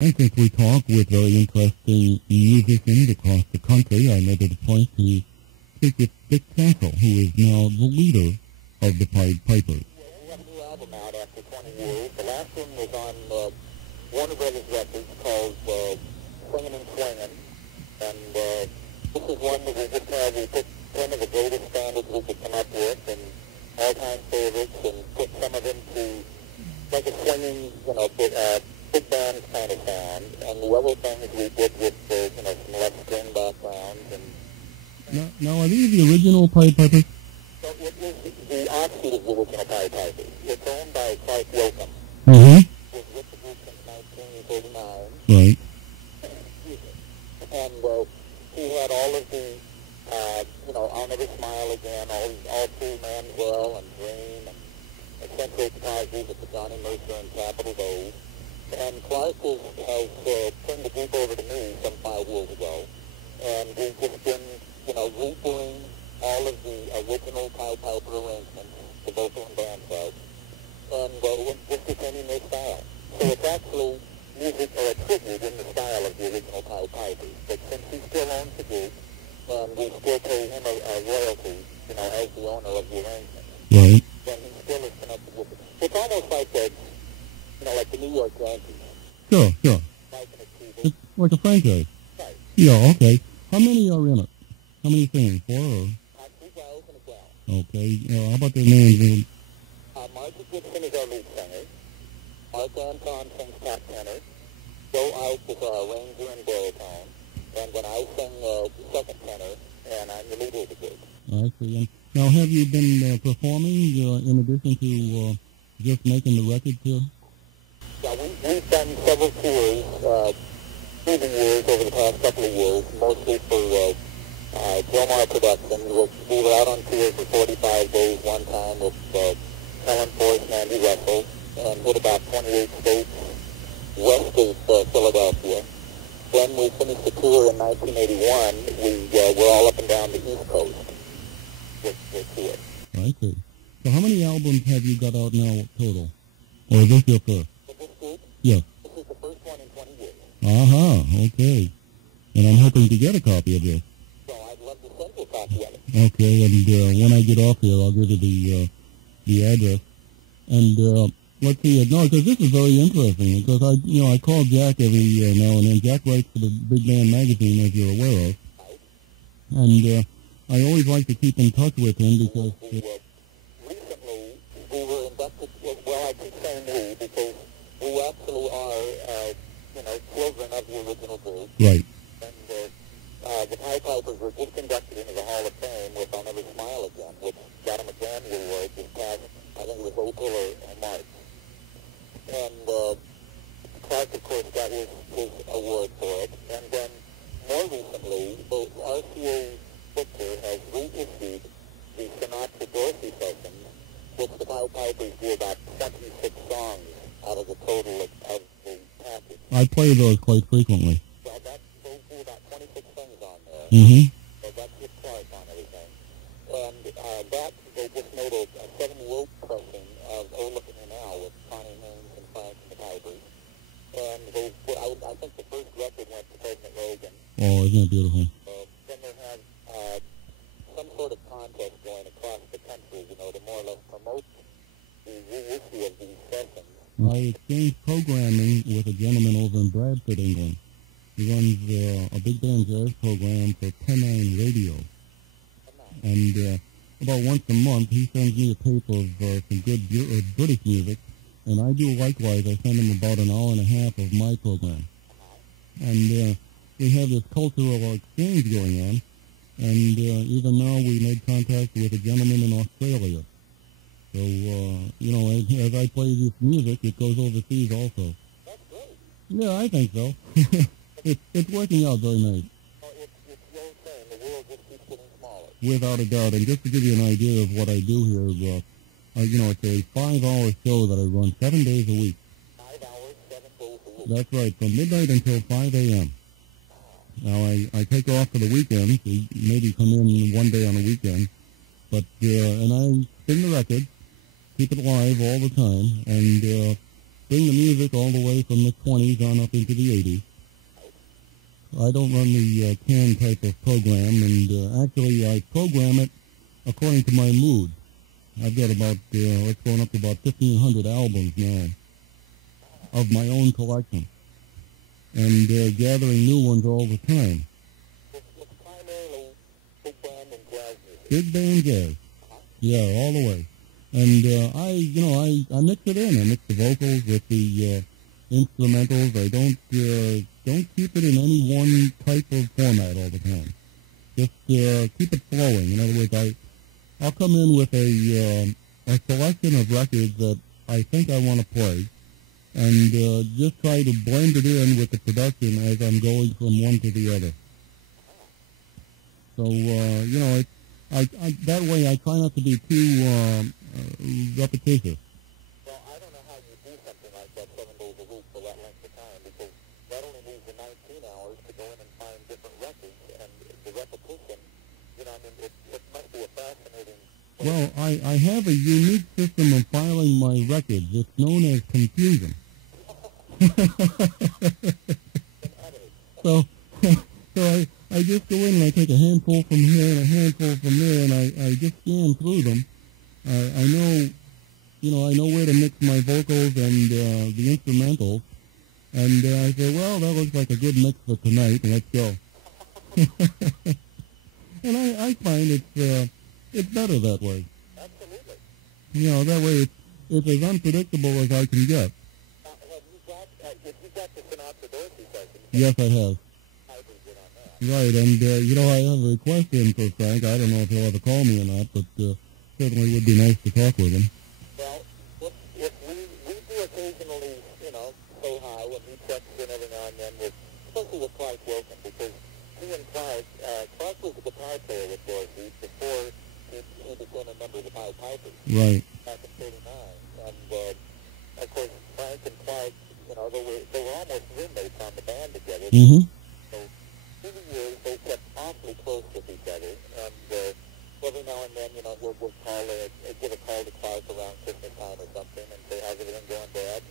And since we talk with very interesting musicians across the country, I made it a point to speak with Dick Castle, who is now the leader of the Pied Pipers. Yeah, we have a new album out after 20 years. The last one was on Warner Brothers Records called Singin' and Swingin'. And this is one that we just had, we put 10 of the greatest standards we could come up with and all-time favorites and put some of them to like a swinging, big band kind of sound. And the other things we did with, some left string backgrounds. And Now, are these the original Pied Pipers? so it was the offshoot of the original Pied Pipers. It's owned by Clark Wilkham. Mm-hmm. It was with the group since 1939. Right. And he had all of the, I'll Never Smile Again, all through Manswell and Dream and Accentuate the Cosby with the Johnny Mercer and Capital Those. And Clark has turned the group over to me some 5 years ago. And we've just been, redoing all of the original Pied Piper arrangements for vocal and band parts. And just retaining their style. So it's actually music or a tribute in the style of the original Pied Pipers. But since he still owns the group, and we still pay him a royalty, as the owner of the arrangement, Right. then he still is connected with it. It's almost like the, like the New York Yankees. Sure. Like in a TV. It's like a franchise. Right. Yeah, okay. How many are in it? How many singers? 4 or? 2 guys and a gal. Okay. How about their names? Martha Gibson is our lead singer. Mark Anton sings top tenor. Joe Ike is our arranger and baritone. And then I sing second tenor, and I'm the leader of the group. I see. And now, have you been performing in addition to just making the record tour? Yeah, we've done several tours through the years, over the past couple of years, mostly for Dromar Productions. We were out on tour for 45 days one time with Helen Forrest and Andy Russell, and hit about 28 states west of Philadelphia. Then we finished the tour in 1981. We were all up and down the East Coast with tour. I see. So how many albums have you got out now total? Or is this your first? For this group, Yeah. this is the first one in 20 years. Okay. And I'm hoping to get a copy of this. So I'd love to send you a copy of it. Okay, and when I get off here, I'll give you the address. And let's see. No, because this is very interesting. Because I call Jack every now and then. Jack writes for the Big Band magazine, as you're aware of. And I always like to keep in touch with him because. Recently, we were inducted. Well, I keep saying we because we actually are, children of the original group. Right. And the Pied Pipers were just inducted into the Hall of Fame with I'll Never Smile Again, which got them a Grammy Award this past, I think it was April or March. And Clark, of course, got his award for it. And then more recently, RCA Victor has reissued the Sinatra Dorsey sessions, which the Pied Pipers do about 26 songs out of the total of the package. I play those quite frequently. Well, those do about 26 things on there. Mm-hmm. So that's with Clark on everything. And they just made a 78 pressing of Oh Look at Me Now with Connie Haynes and Frank and the Pipers. And I think the first record went to President Reagan. Oh, isn't it beautiful? Then they have some sort of contest going across the country, to more or less promote the reissue of these sessions. I exchanged programming with a gentleman over in Bradford, England. He runs a big band jazz program for Pennine Radio. And about once a month, he sends me a tape of some good British music, and I do likewise. I send him about an hour and a half of my program. And we have this cultural exchange going on, and even now we made contact with a gentleman in Australia. So, as I play this music, it goes overseas also. That's great. Yeah, I think so. It's working out very nice. Well, it's the old saying, the world just keeps getting smaller. Without a doubt. And just to give you an idea of what I do here, it's a 5-hour show that I run 7 days a week. 5 hours, 7 days a week. That's right, from midnight until 5 a.m. Now, I take off for the weekend, so maybe come in one day on the weekend. But, and I spin the record, keep it live all the time, and bring the music all the way from the 20s on up into the 80s. I don't run the CAN type of program, and actually I program it according to my mood. I've got about, it's going up to about 1,500 albums now of my own collection, and gathering new ones all the time. It's primarily big band and jazz music. Big band jazz. Yeah, all the way. And I mix it in. I mix the vocals with the instrumentals. I don't keep it in any one type of format all the time. Just keep it flowing. In other words, I'll come in with a selection of records that I think I want to play, and just try to blend it in with the production as I'm going from one to the other. So that way I try not to be too repetitious. Well, I don't know how you do something like that 7 days a week for that length of time, because that only leaves you 19 hours to go in and find different records, and the repetition, it must be a fascinating... Well, I have a unique system of filing my records. It's known as confusion. So I just go in and I take a handful from here and a handful from there, and I just scan through them. I know where to mix my vocals and the instrumentals, and I say, well, that looks like a good mix for tonight, and let's go. And I find it's better that way. Absolutely. That way it's as unpredictable as I can get. Have you got the Sinatra Dorsey session? Yes, I have. I was good on that. Right, and I have a request in for Frank. I don't know if he'll ever call me or not, but certainly would be nice to talk with him. Well, if we do occasionally, say hi when he checks in every now and then, especially with Clark Wilson, because he and Clark was a guitar player with Dorsey before he became a member of the Pied Pipers. Right. Back in 39. And, of course, Frank and Clark, they were almost roommates on the band together. Mm-hmm. So, through the years, they kept awfully close with each other. And every now and then, we'll give a call to Clark around Christmas time or something and say, how's everything going, Dad?